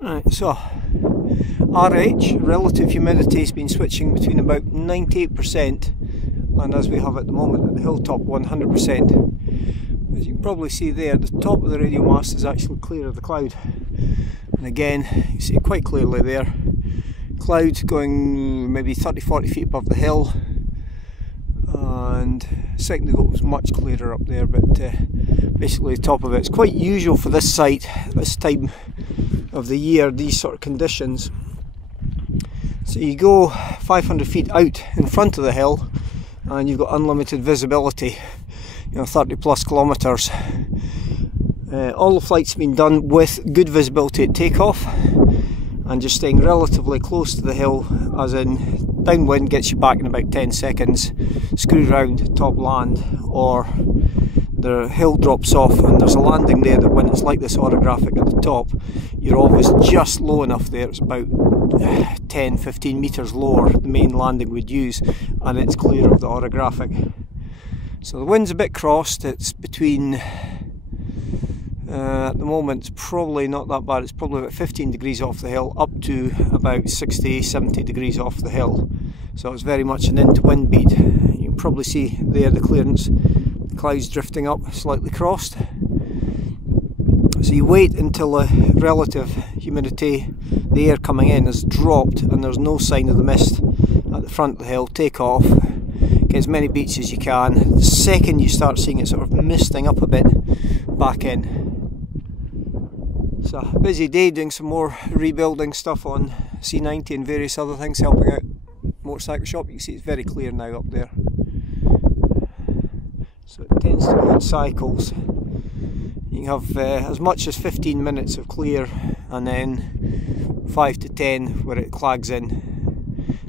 Right, so RH, relative humidity, has been switching between about 98% and, as we have at the moment at the hilltop, 100%. As you can probably see there, the top of the radio mast is actually clear of the cloud. And again, you see it quite clearly there. Cloud going maybe 30-40 feet above the hill. And a second ago it was much clearer up there, but basically the top of it. It's quite usual for this site, this time of the year, these sort of conditions. So you go 500 feet out in front of the hill and you've got unlimited visibility, 30 plus kilometres. All the flights have been done with good visibility at takeoff and just staying relatively close to the hill, as in downwind gets you back in about 10 seconds, screw round, top land, or the hill drops off and there's a landing there that, when it's like this orographic at the top, you're always just low enough there. It's about 10-15 metres lower the main landing would use, and it's clear of the orographic. So the wind's a bit crossed. It's between at the moment it's probably not that bad. It's probably about 15 degrees off the hill up to about 60-70 degrees off the hill, so it's very much an into wind beat. You can probably see there the clearance, the clouds drifting up, slightly crossed. So you wait until the relative humidity, the air coming in, has dropped and there's no sign of the mist at the front of the hill. Take off, get as many beats as you can. The second you start seeing it sort of misting up a bit, back in. It's a busy day doing some more rebuilding stuff on C90 and various other things, helping out motorcycle shop. You can see it's very clear now up there. So it tends to go in cycles. You can have as much as 15 minutes of clear and then 5 to 10 where it clags in.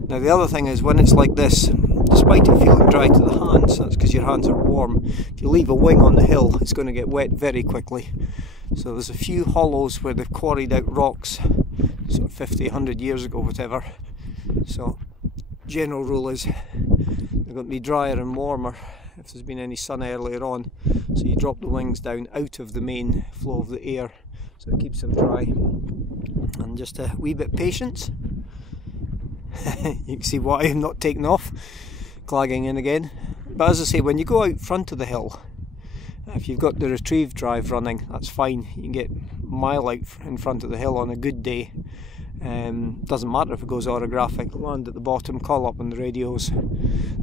Now the other thing is, when it's like this, despite it feeling dry to the hands, that's because your hands are warm. If you leave a wing on the hill, it's going to get wet very quickly. So there's a few hollows where they've quarried out rocks sort of 50, 100 years ago, whatever. So general rule is they're going to be drier and warmer if there's been any sun earlier on. So you drop the wings down out of the main flow of the air, so it keeps them dry. And just a wee bit of patience. You can see why I'm not taking off, clagging in again. But as I say, when you go out front of the hill, if you've got the retrieve drive running, that's fine. You can get a mile out in front of the hill on a good day. Doesn't matter if it goes orographic. Land at the bottom, call up on the radios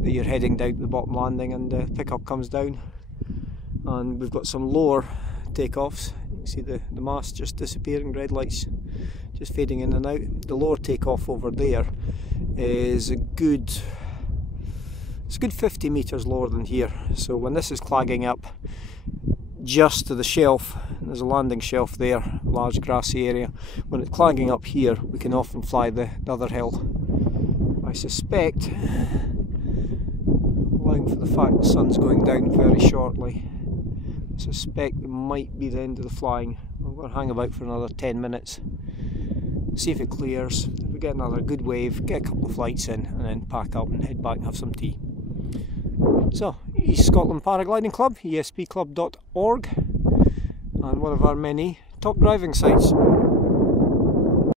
that you're heading down to the bottom landing, and the pickup comes down. And we've got some lower takeoffs. You can see the mast just disappearing, red lights just fading in and out. The lower takeoff over there is a good 50 metres lower than here. So when this is clagging up just to the shelf, and there's a landing shelf there, large grassy area, when it's clagging up here we can often fly the other hill. I suspect, allowing for the fact the sun's going down very shortly, I suspect it might be the end of the flying. I'm going to hang about for another 10 minutes, see if it clears. If we get another good wave, get a couple of flights in, and then pack up and head back and have some tea. So, East Scotland Paragliding Club, espclub.org, and one of our many top driving sites.